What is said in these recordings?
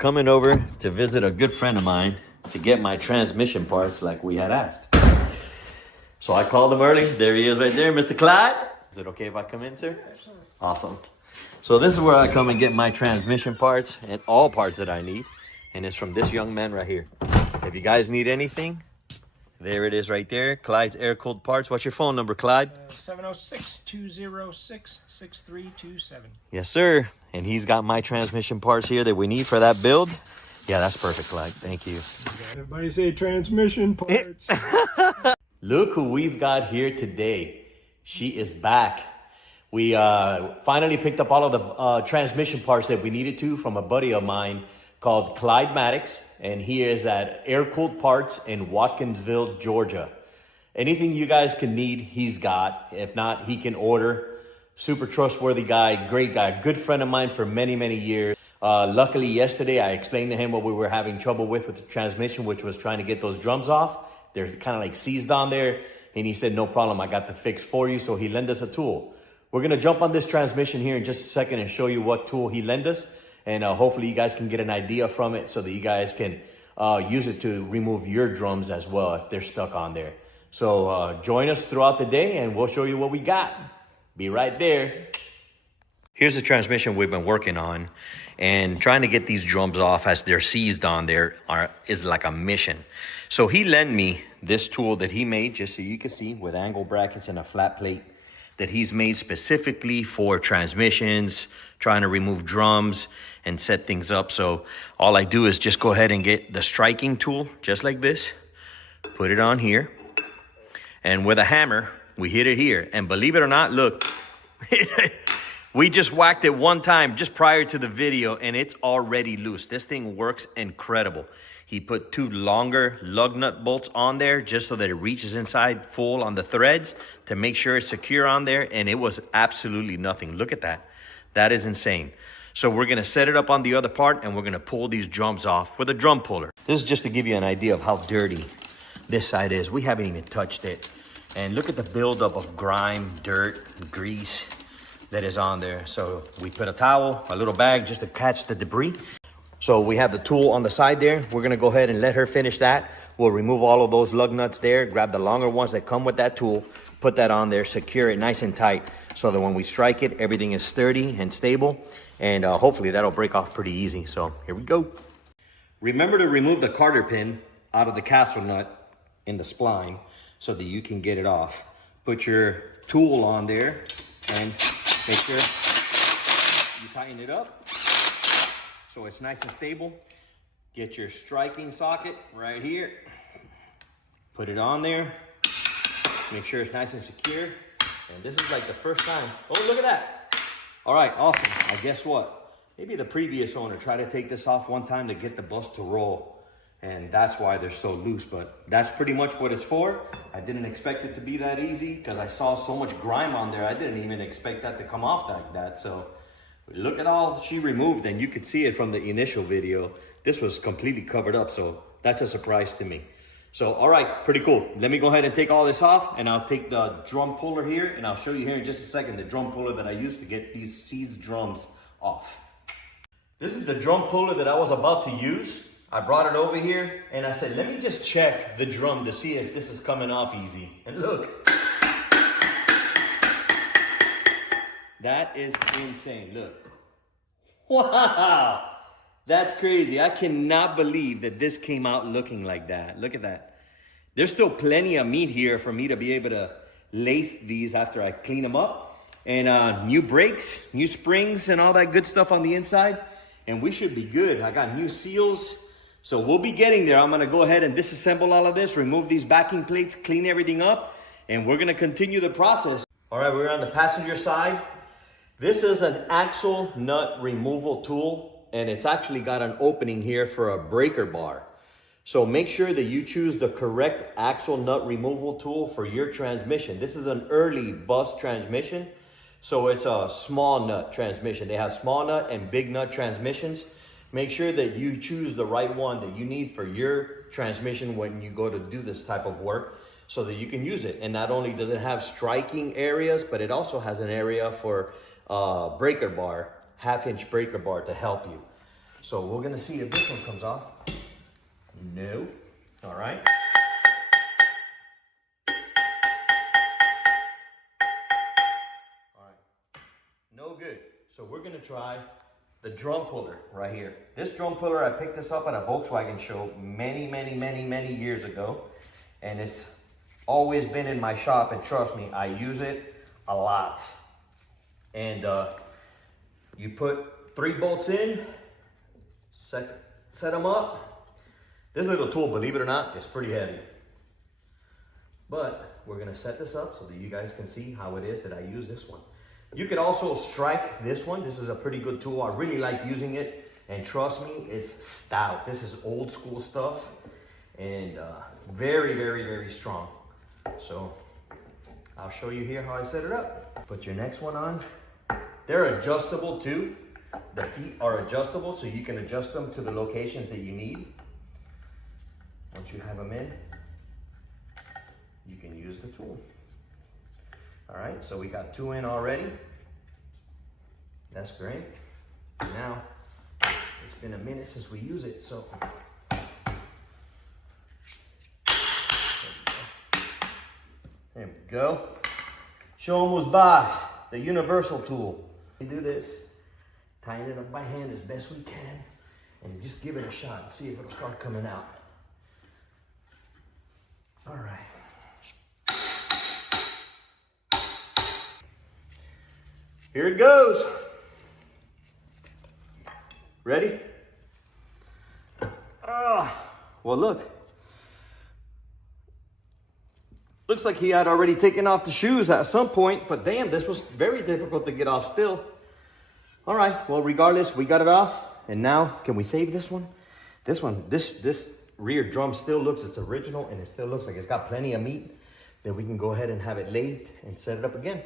coming over to visit a good friend of mine to get my transmission parts like we had asked. So I called him early. There he is right there, Mr. Clyde. Is it okay if I come in, sir? Awesome. So this is where I come and get my transmission parts and all parts that I need. And it's from this young man right here. If you guys need anything, there it is right there. Clyde's air-cooled parts. What's your phone number, Clyde? 706-206-6327. Yes, sir. And he's got my transmission parts here that we need for that build. Yeah, that's perfect, Clyde. Thank you. Everybody say transmission parts. Look who we've got here today. She is back. We finally picked up all of the transmission parts that we needed to from a buddy of mine called Clyde Maddox, and he is at Air-Cooled Parts in Watkinsville, Georgia. Anything you guys can need, he's got. If not, he can order. Super trustworthy guy, great guy, good friend of mine for many, many years. Luckily, yesterday, I explained to him what we were having trouble with the transmission, which was trying to get those drums off. They're kind of like seized on there. And he said, no problem, I got the fix for you. So he lent us a tool. We're going to jump on this transmission here in just a second and show you what tool he lent us. And hopefully you guys can get an idea from it so that you guys can use it to remove your drums as well if they're stuck on there. So join us throughout the day and we'll show you what we got. Be right there. Here's the transmission we've been working on, and trying to get these drums off as they're seized on there is like a mission. So he lent me this tool that he made, just so you can see, with angle brackets and a flat plate that he's made specifically for transmissions, trying to remove drums and set things up. So all I do is just go ahead and get the striking tool, just like this, put it on here, and with a hammer, we hit it here. And believe it or not, look, we just whacked it one time just prior to the video and it's already loose. This thing works incredible. He put 2 longer lug nut bolts on there just so that it reaches inside full on the threads to make sure it's secure on there. And it was absolutely nothing. Look at that. That is insane. So we're going to set it up on the other part and we're going to pull these drums off with a drum puller. This is just to give you an idea of how dirty this side is. We haven't even touched it. And look at the buildup of grime, dirt, grease that is on there. So we put a towel, a little bag just to catch the debris. So we have the tool on the side there. We're gonna go ahead and let her finish that. We'll remove all of those lug nuts there, grab the longer ones that come with that tool, put that on there, secure it nice and tight so that when we strike it, everything is sturdy and stable. And hopefully that'll break off pretty easy. So here we go. Remember to remove the carter pin out of the castle nut in the spline so that you can get it off. Put your tool on there and make sure you tighten it up so it's nice and stable. Get your striking socket right here. Put it on there. Make sure it's nice and secure. And this is like the first time. Oh, look at that. All right, awesome. Now guess what? Maybe the previous owner tried to take this off one time to get the bus to roll. And that's why they're so loose, but that's pretty much what it's for. I didn't expect it to be that easy because I saw so much grime on there. I didn't even expect that to come off like that. So look at all she removed, and you could see it from the initial video. This was completely covered up, so that's a surprise to me. So, all right, pretty cool. Let me go ahead and take all this off, and I'll take the drum puller here, and I'll show you here in just a second the drum puller that I used to get these seized drums off. This is the drum puller that I was about to use. I brought it over here and I said, let me just check the drum to see if this is coming off easy. And look, that is insane. Look, wow, that's crazy. I cannot believe that this came out looking like that. Look at that. There's still plenty of meat here for me to be able to lathe these after I clean them up. And new brakes, new springs and all that good stuff on the inside. And we should be good. I got new seals. So we'll be getting there. I'm going to go ahead and disassemble all of this, remove these backing plates, clean everything up, and we're going to continue the process. All right, we're on the passenger side. This is an axle nut removal tool, and it's actually got an opening here for a breaker bar. So make sure that you choose the correct axle nut removal tool for your transmission. This is an early bus transmission, so it's a small nut transmission. They have small nut and big nut transmissions. Make sure that you choose the right one that you need for your transmission when you go to do this type of work so that you can use it. And not only does it have striking areas, but it also has an area for breaker bar, 1/2 inch breaker bar to help you. So we're gonna see if this one comes off. No. All right. All right. No good. So we're gonna try the drum puller right here. This drum puller, I picked this up at a Volkswagen show many years ago. And it's always been in my shop, and trust me, I use it a lot. And you put 3 bolts in, set them up. This little tool, believe it or not, is pretty heavy. But we're gonna set this up so that you guys can see how it is that I use this one. You could also strike this one. This is a pretty good tool. I really like using it. And trust me, it's stout. This is old school stuff and very strong. So I'll show you here how I set it up. Put your next one on. They're adjustable too. The feet are adjustable, so you can adjust them to the locations that you need. Once you have them in, you can use the tool. All right, so we got 2 in already. That's great. Now, it's been a minute since we use it, so. There we go. Show them who's boss, the universal tool. We do this, tying it up by hand as best we can, and just give it a shot and see if it'll start coming out. All right. Here it goes. Ready? Well, look. Looks like he had already taken off the shoes at some point, but damn, this was very difficult to get off still. All right, well, regardless, we got it off. And now, can we save this one? This rear drum still looks, it's original, and it still looks like it's got plenty of meat. Then we can go ahead and have it lathed and set it up again.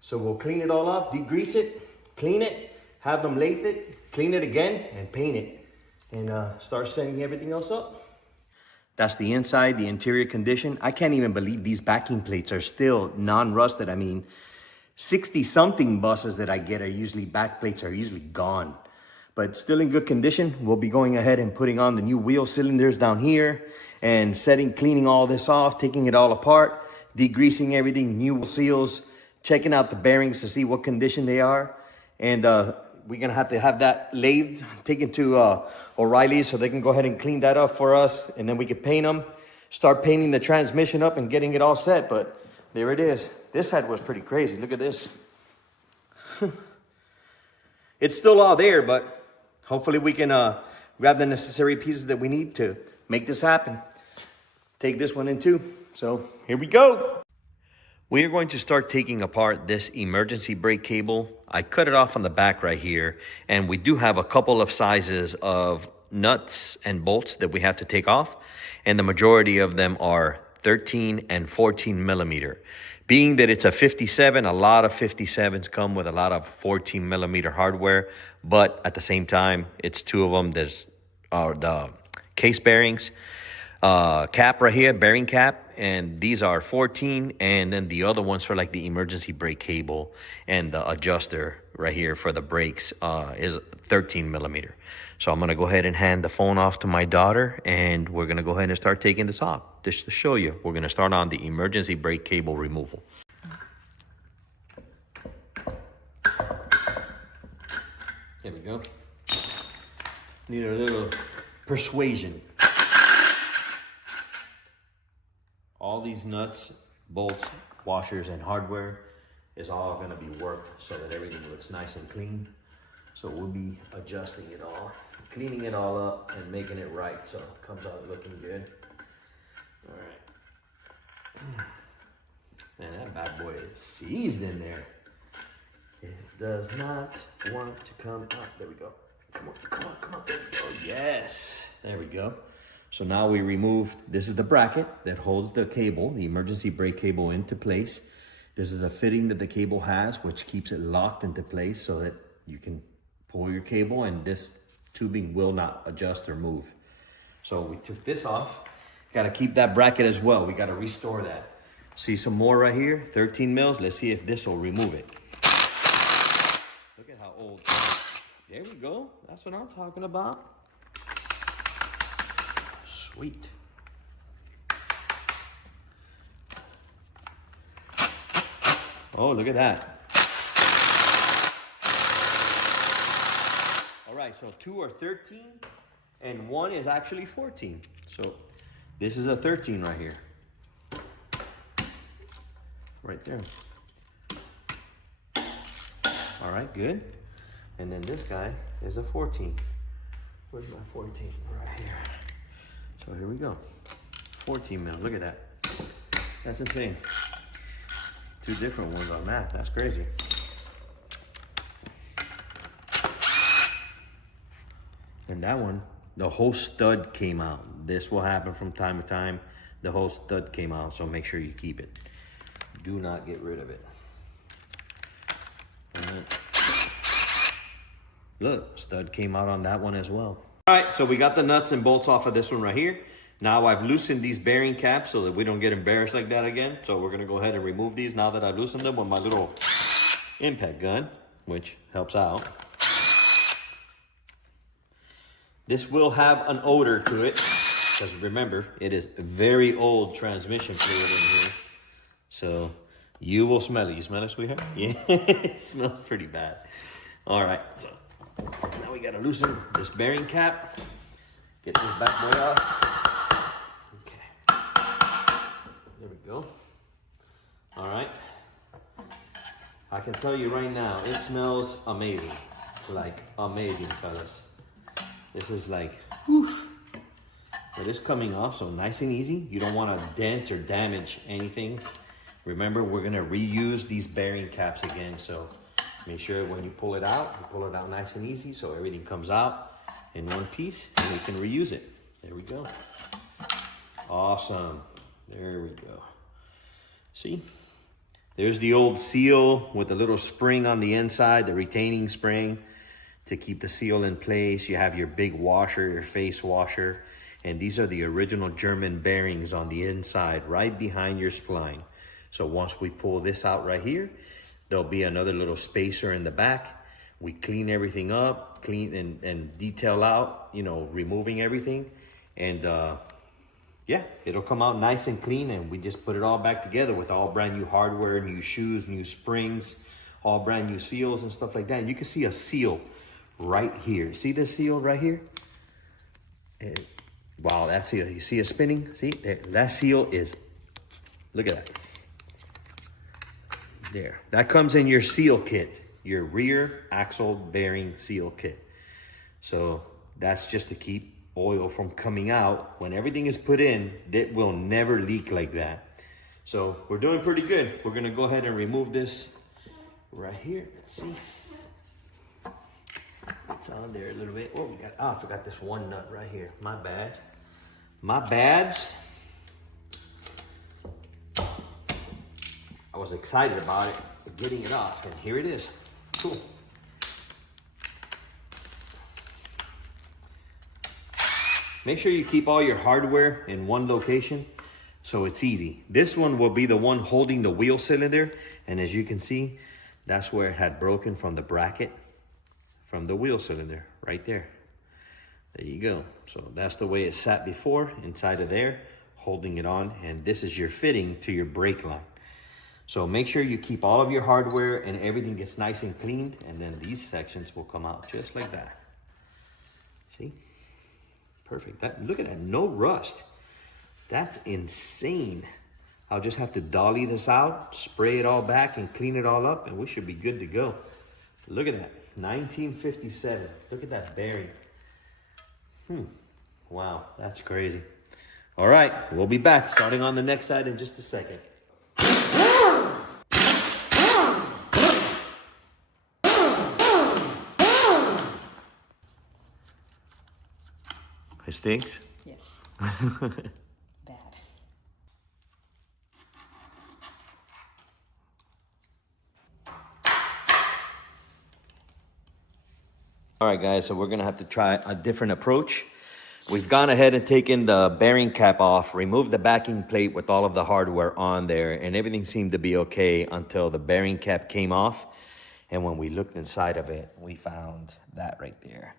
So we'll clean it all up, degrease it, clean it, have them lathe it, clean it again, and paint it. And start setting everything else up. That's the inside, the interior condition. I can't even believe these backing plates are still non-rusted. I mean, 60-something buses that I get are usually, back plates are usually gone. But still in good condition. We'll be going ahead and putting on the new wheel cylinders down here and cleaning all this off, taking it all apart, degreasing everything, new seals, checking out the bearings to see what condition they are. And we're gonna have to have that lathed, taken to O'Reilly's so they can go ahead and clean that up for us. And then we can paint them, start painting the transmission up and getting it all set. But there it is. This head was pretty crazy. Look at this. It's still all there, but hopefully we can grab the necessary pieces that we need to make this happen. Take this one in too. So here we go. We are going to start taking apart this emergency brake cable. I cut it off on the back right here, and we do have a couple of sizes of nuts and bolts that we have to take off, and the majority of them are 13 and 14 millimeter. Being that it's a 57, a lot of 57s come with a lot of 14 millimeter hardware, but at the same time, it's 2 of them. There's the case bearings, cap right here, bearing cap, and these are 14, and then the other ones for like the emergency brake cable and the adjuster right here for the brakes is 13 millimeter. So I'm gonna go ahead and hand the phone off to my daughter, and we're gonna go ahead and start taking this off. Just to show you, we're gonna start on the emergency brake cable removal. There we go. Need a little persuasion. All these nuts, bolts, washers, and hardware is all gonna be worked so that everything looks nice and clean. So we'll be adjusting it all, cleaning it all up, and making it right so it comes out looking good. All right. Man, that bad boy is seized in there. It does not want to come out. There we go. Come on, come on, come on. There we go. Yes. There we go. So now we remove, this is the bracket that holds the cable, the emergency brake cable into place. This is a fitting that the cable has, which keeps it locked into place so that you can pull your cable and this tubing will not adjust or move. So we took this off. Got to keep that bracket as well. We got to restore that. See some more right here, 13 mils. Let's see if this will remove it. Look at how old There we go. That's what I'm talking about. Sweet. Oh, look at that. All right, so 2 are 13 and 1 is actually 14. So this is a 13 right here. Right there. All right, good. And then this guy is a 14. Where's my 14? Right here. So here we go. 14 mil, look at that. That's insane. 2 different ones on that, that's crazy. And that one, the whole stud came out. This will happen from time to time. The whole stud came out, so make sure you keep it. Do not get rid of it. Look, stud came out on that one as well. All right, so we got the nuts and bolts off of this one right here. Now I've loosened these bearing caps so that we don't get embarrassed like that again. So we're gonna go ahead and remove these now that I've loosened them with my little impact gun, which helps out. This will have an odor to it, because remember, it is very old transmission fluid in here. So you will smell it. You smell it, sweetheart? Yeah, it smells pretty bad. All right, so now we gotta loosen this bearing cap. Get this bad boy off. Okay, there we go. All right, I can tell you right now, it smells amazing. Like amazing, fellas. This is like, whew. It is coming off, so nice and easy. You don't want to dent or damage anything. Remember, we're gonna reuse these bearing caps again, so make sure when you pull it out nice and easy so everything comes out in one piece and we can reuse it. There we go. Awesome. There we go. See? There's the old seal with the little spring on the inside, the retaining spring to keep the seal in place. You have your big washer, your face washer, and these are the original German bearings on the inside, right behind your spline. So once we pull this out right here, there'll be another little spacer in the back. We clean everything up, clean and detail out, you know, removing everything. And yeah, it'll come out nice and clean, and we just put it all back together with all brand new hardware, new shoes, new springs, all brand new seals and stuff like that. And you can see a seal right here. See this seal right here? Wow, that seal, you see it spinning? See, there, that seal is, look at that. There, that comes in your seal kit, your rear axle bearing seal kit. So that's just to keep oil from coming out. When everything is put in, it will never leak like that. So we're doing pretty good. We're gonna go ahead and remove this right here. Let's see. It's on there a little bit. Oh, we got, I forgot this one nut right here. My bad. My bads. I was excited about it, getting it off, and here it is. Cool. Make sure you keep all your hardware in one location so it's easy. This one will be the one holding the wheel cylinder, and as you can see, that's where it had broken from the bracket from the wheel cylinder, right there. There you go. So that's the way it sat before, inside of there, holding it on, and this is your fitting to your brake line. So make sure you keep all of your hardware and everything gets nice and cleaned, and then these sections will come out just like that. See? Perfect. That, look at that, no rust. That's insane. I'll just have to dolly this out, spray it all back, and clean it all up, and we should be good to go. Look at that, 1957. Look at that bearing. Wow, that's crazy. All right, we'll be back starting on the next side in just a second. It stinks? Yes. Bad. All right, guys, so we're gonna have to try a different approach. We've gone ahead and taken the bearing cap off, removed the backing plate with all of the hardware on there, and everything seemed to be okay until the bearing cap came off. And when we looked inside of it, we found that right there.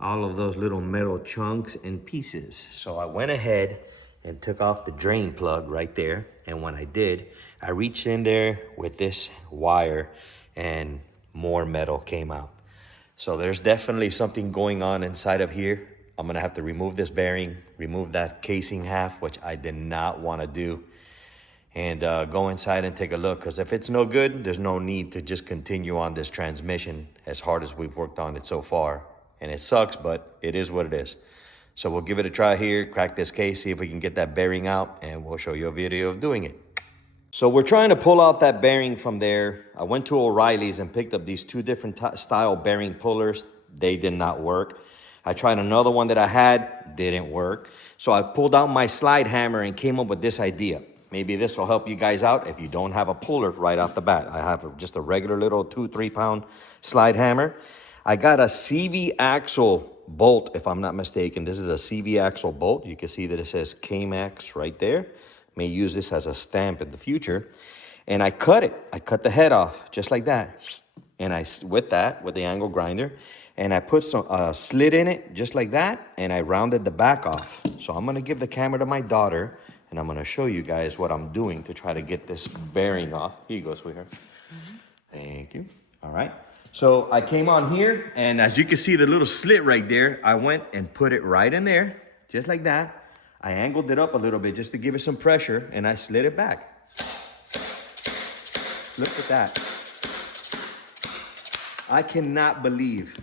All of those little metal chunks and pieces. So I went ahead and took off the drain plug right there. And when I did, I reached in there with this wire and more metal came out. So there's definitely something going on inside of here. I'm gonna have to remove this bearing, remove that casing half, which I did not wanna do, and go inside and take a look, because if it's no good, there's no need to just continue on this transmission as hard as we've worked on it so far. And it sucks, but it is what it is. So we'll give it a try here, crack this case, see if we can get that bearing out, and we'll show you a video of doing it. So we're trying to pull out that bearing from there. I went to O'Reilly's and picked up these two different style bearing pullers. They did not work. I tried another one that I had, didn't work. So I pulled out my slide hammer and came up with this idea. Maybe this will help you guys out if you don't have a puller right off the bat. I have just a regular little 2-3 pound slide hammer. I got a CV axle bolt, if I'm not mistaken. This is a CV axle bolt. You can see that it says K-Max right there. May use this as a stamp in the future. And I cut it. I cut the head off just like that. And with the angle grinder, and I put some slit in it just like that, and I rounded the back off. So I'm gonna give the camera to my daughter, and I'm gonna show you guys what I'm doing to try to get this bearing off. Here you go, sweetheart. Thank you. All right. So I came on here, and as you can see the little slit right there, I went and put it right in there, just like that. I angled it up a little bit just to give it some pressure, and I slid it back. Look at that. I cannot believe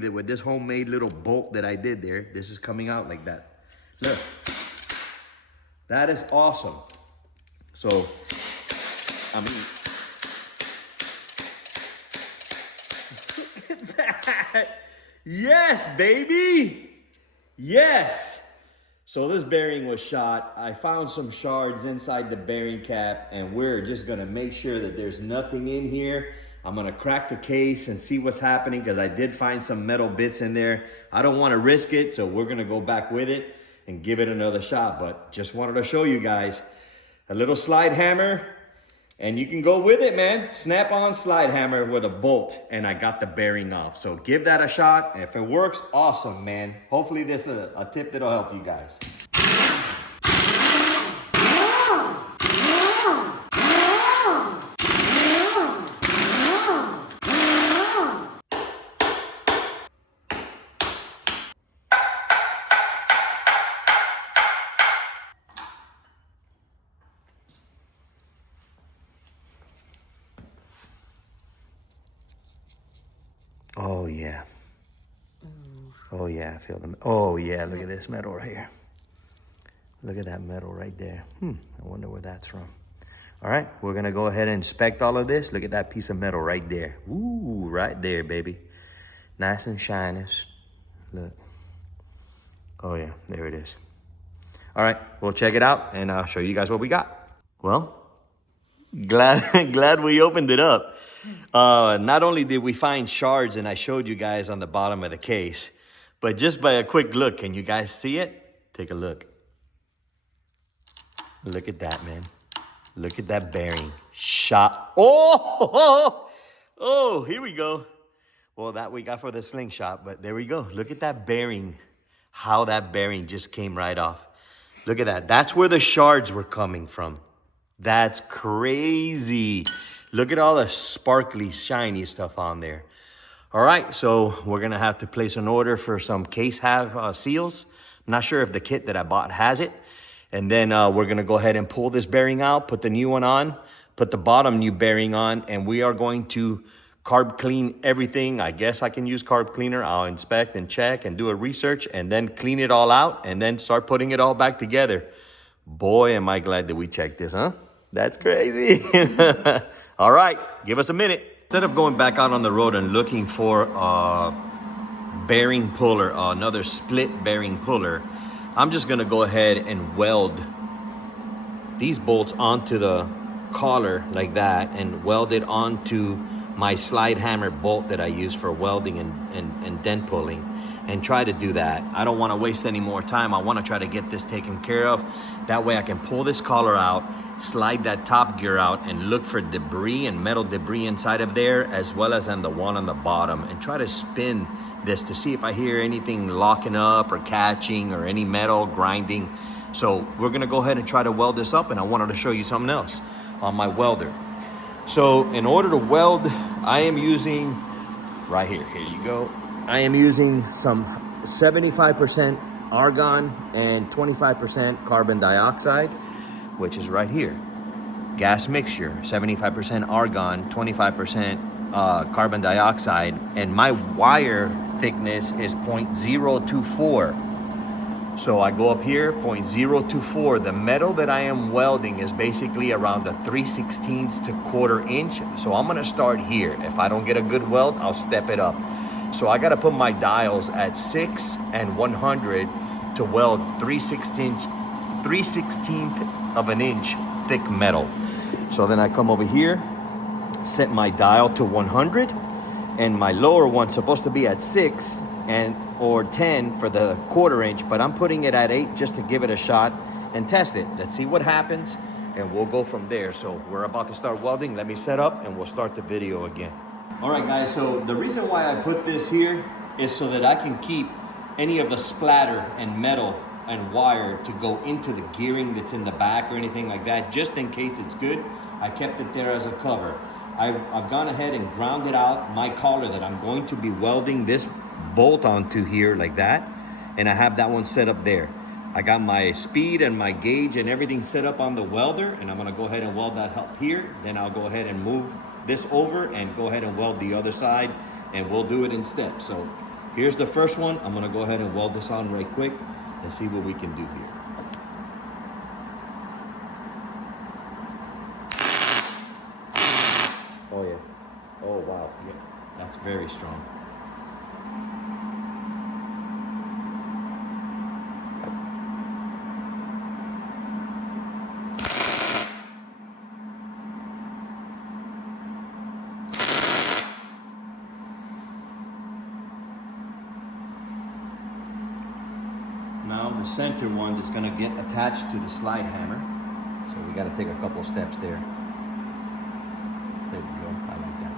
that with this homemade little bolt that I did there, this is coming out like that. Look, that is awesome. So, I mean, look at that. Yes, baby. Yes. So this bearing was shot. I found some shards inside the bearing cap, and we're just gonna make sure that there's nothing in here. I'm gonna crack the case and see what's happening, because I did find some metal bits in there. I don't wanna risk it, so we're gonna go back with it and give it another shot. But just wanted to show you guys a little slide hammer, and you can go with it, man. Snap-on slide hammer with a bolt, and I got the bearing off. So give that a shot. If it works, awesome, man. Hopefully this is a tip that'll help you guys. Oh yeah. Oh yeah, I feel them. Oh yeah, look at this metal right here. Look at that metal right there. I wonder where that's from. All right, we're gonna go ahead and inspect all of this. Look at that piece of metal right there. Ooh, right there, baby. Nice and shiny. Look. Oh yeah, there it is. All right, we'll check it out and I'll show you guys what we got. Well, glad we opened it up. Not only did we find shards, and I showed you guys on the bottom of the case, but just by a quick look, can you guys see it? Take a look. Look at that, man. Look at that bearing. Shot. Oh, here we go. Well, that we got for the slingshot, but there we go. Look at that bearing. How that bearing just came right off. Look at that. That's where the shards were coming from. That's crazy. Look at all the sparkly, shiny stuff on there. All right, so we're gonna have to place an order for some case half seals. I'm not sure if the kit that I bought has it. And then we're gonna go ahead and pull this bearing out, put the new one on, put the bottom new bearing on, and we are going to carb clean everything. I guess I can use carb cleaner. I'll inspect and check and do a research and then clean it all out and then start putting it all back together. Boy, am I glad that we checked this, huh? That's crazy. All right, give us a minute. Instead of going back out on the road and looking for a bearing puller, another split bearing puller, I'm just gonna go ahead and weld these bolts onto the collar like that and weld it onto my slide hammer bolt that I use for welding and dent pulling, and try to do that. I don't wanna waste any more time. I wanna try to get this taken care of. That way I can pull this collar out, slide that top gear out and look for debris and metal debris inside of there, as well as on the one on the bottom, and try to spin this to see if I hear anything locking up or catching or any metal grinding. So we're gonna go ahead and try to weld this up, and I wanted to show you something else on my welder. So in order to weld, I am using, right here you go. I am using some 75% argon and 25% carbon dioxide, which is right here. Gas mixture, 75% argon, 25% carbon dioxide, and my wire thickness is 0.024. So I go up here, 0.024. The metal that I am welding is basically around the 3/16 to 1/4 inch. So I'm gonna start here. If I don't get a good weld, I'll step it up. So I gotta put my dials at 6 and 100 to weld 3/16 of an inch thick metal. So then I come over here, set my dial to 100, and my lower one's supposed to be at 6 or 10 for the 1/4 inch, but I'm putting it at 8 just to give it a shot and test it. Let's see what happens, and we'll go from there. So we're about to start welding. Let me set up and we'll start the video again. All right, guys, so the reason why I put this here is so that I can keep any of the splatter and metal and wire to go into the gearing that's in the back or anything like that, just in case it's good. I kept it there as a cover. I've gone ahead and grounded out my collar that I'm going to be welding this bolt onto here like that, and I have that one set up there. I got my speed and my gauge and everything set up on the welder, and I'm gonna go ahead and weld that up here. Then I'll go ahead and move this over and go ahead and weld the other side, and we'll do it in steps. So here's the first one. I'm gonna go ahead and weld this on right quick and see what we can do here. Oh yeah. Oh wow. Yeah. That's very strong. Now the center one is going to get attached to the slide hammer. So we got to take a couple steps there. There we go. I like that.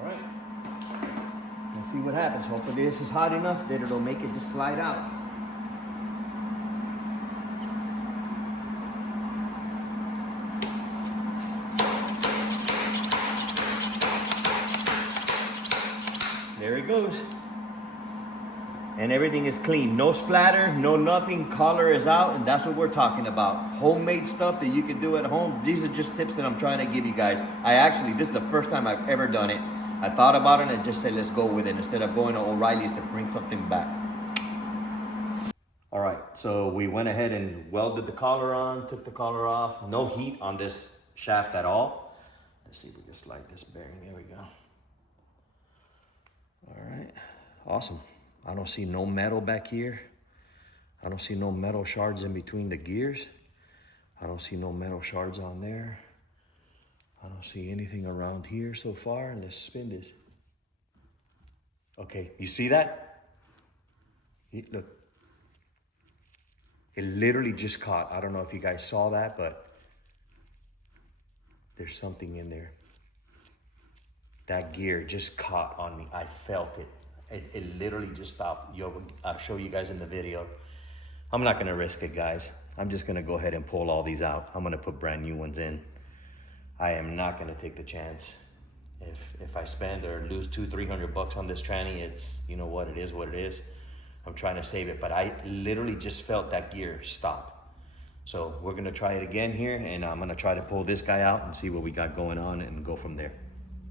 All right. Let's see what happens. Hopefully this is hot enough that it'll make it just slide out. There it goes. And everything is clean. No splatter, no nothing. Collar is out, and that's what we're talking about. Homemade stuff that you can do at home. These are just tips that I'm trying to give you guys. This is the first time I've ever done it. I thought about it and just said, let's go with it instead of going to O'Reilly's to bring something back. All right, so we went ahead and welded the collar on, took the collar off. No heat on this shaft at all. Let's see if we can slide this bearing. There we go. All right, awesome. I don't see no metal back here. I don't see no metal shards in between the gears. I don't see no metal shards on there. I don't see anything around here so far. Let's spin this. Okay, you see that? Look. It literally just caught. I don't know if you guys saw that, but there's something in there. That gear just caught on me. I felt it. It literally just stopped. I'll show you guys in the video. I'm not gonna risk it, guys. I'm just gonna go ahead and pull all these out. I'm gonna put brand new ones in. I am not gonna take the chance. If I spend or lose $200-300 on this tranny, it's, you know what, it is what it is. I'm trying to save it, but I literally just felt that gear stop. So we're gonna try it again here, and I'm gonna try to pull this guy out and see what we got going on and go from there.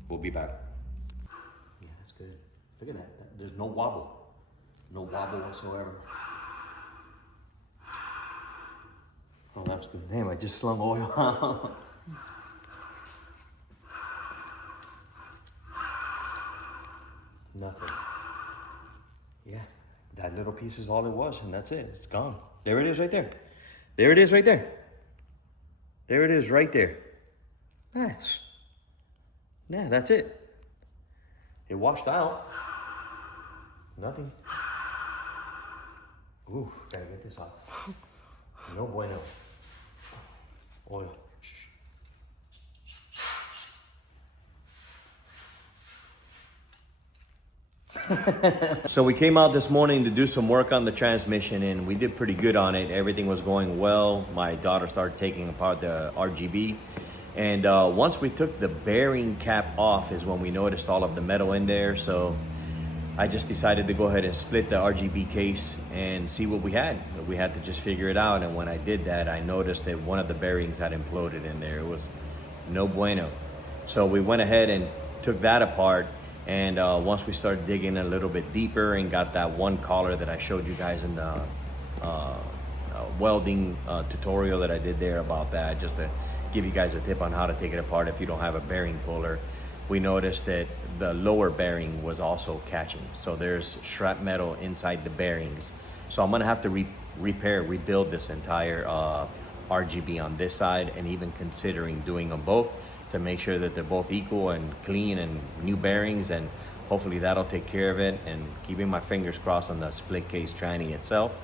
We'll be back. Yeah, that's good. Look at that. There's no wobble. No wobble whatsoever. Oh, that's good. Damn, I just slung oil out. Nothing. Yeah, that little piece is all it was, and that's it. It's gone. There it is right there. There it is right there. There it is right there. Nice. Yeah, that's it. It washed out. Nothing. Ooh, gotta get this off. No bueno. Oil. Shh. So we came out this morning to do some work on the transmission, and we did pretty good on it. Everything was going well. My daughter started taking apart the RGB, and once we took the bearing cap off is when we noticed all of the metal in there. So I just decided to go ahead and split the RGB case and see what we had. We had to just figure it out, and when I did that, I noticed that one of the bearings had imploded in there. It was no bueno. So we went ahead and took that apart. And once we started digging a little bit deeper and got that one collar that I showed you guys in the welding tutorial that I did there about that, just to give you guys a tip on how to take it apart if you don't have a bearing puller, we noticed that the lower bearing was also catching. So there's scrap metal inside the bearings. So I'm gonna have to rebuild this entire RGB on this side, and even considering doing them both, to make sure that they're both equal and clean and new bearings, and hopefully that'll take care of it, and keeping my fingers crossed on the split case tranny itself.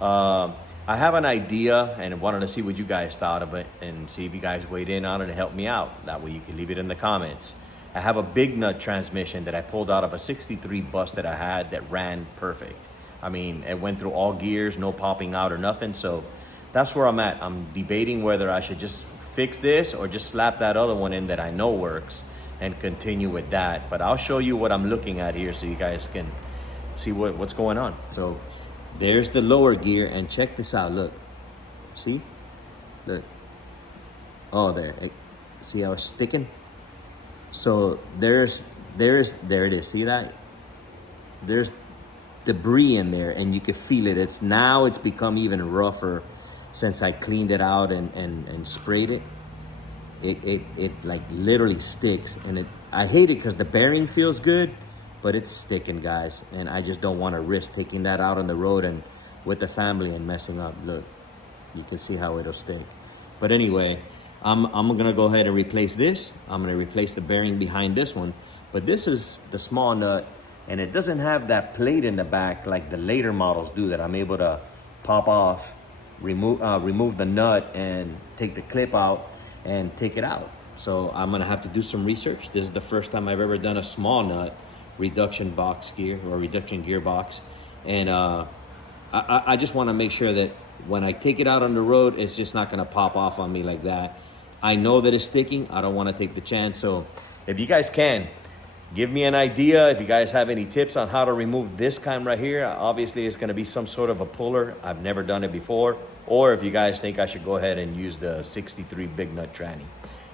I have an idea and wanted to see what you guys thought of it and see if you guys weighed in on it and help me out. That way you can leave it in the comments. I have a big nut transmission that I pulled out of a 63 bus that I had that ran perfect. I mean, it went through all gears, no popping out or nothing. So that's where I'm at. I'm debating whether I should just fix this or just slap that other one in that I know works and continue with that. But I'll show you what I'm looking at here so you guys can see what's going on. So there's the lower gear, and check this out. Look, see, look. Oh, there. See how it's sticking? So there it is. See that? There's debris in there, and you can feel it. It's become even rougher since I cleaned it out and sprayed it. It like literally sticks, and I hate it because the bearing feels good, but it's sticking, guys, and I just don't want to risk taking that out on the road and with the family and messing up. Look, you can see how it'll stick. But anyway, I'm gonna go ahead and replace this. I'm gonna replace the bearing behind this one, but this is the small nut, and it doesn't have that plate in the back like the later models do that I'm able to pop off, remove the nut and take the clip out and take it out. So I'm gonna have to do some research. This is the first time I've ever done a small nut reduction box gear or reduction gearbox, and I just want to make sure that when I take it out on the road, it's just not gonna pop off on me like that. I know that it's sticking. I don't want to take the chance. So if you guys can, give me an idea. If you guys have any tips on how to remove this kind right here, obviously it's going to be some sort of a puller. I've never done it before. Or if you guys think I should go ahead and use the 63 big nut tranny.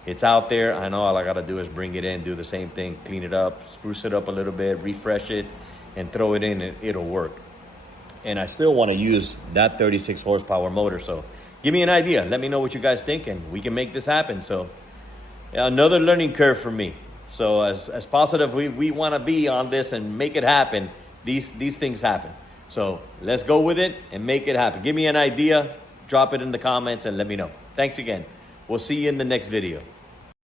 It's out there. I know all I got to do is bring it in, do the same thing, clean it up, spruce it up a little bit, refresh it, and throw it in, and it'll work. And I still want to use that 36 horsepower motor. So give me an idea. Let me know what you guys think, and we can make this happen. So another learning curve for me. So as positive we want to be on this and make it happen, these things happen. So let's go with it and make it happen. Give me an idea, drop it in the comments, and let me know. Thanks again. We'll see you in the next video.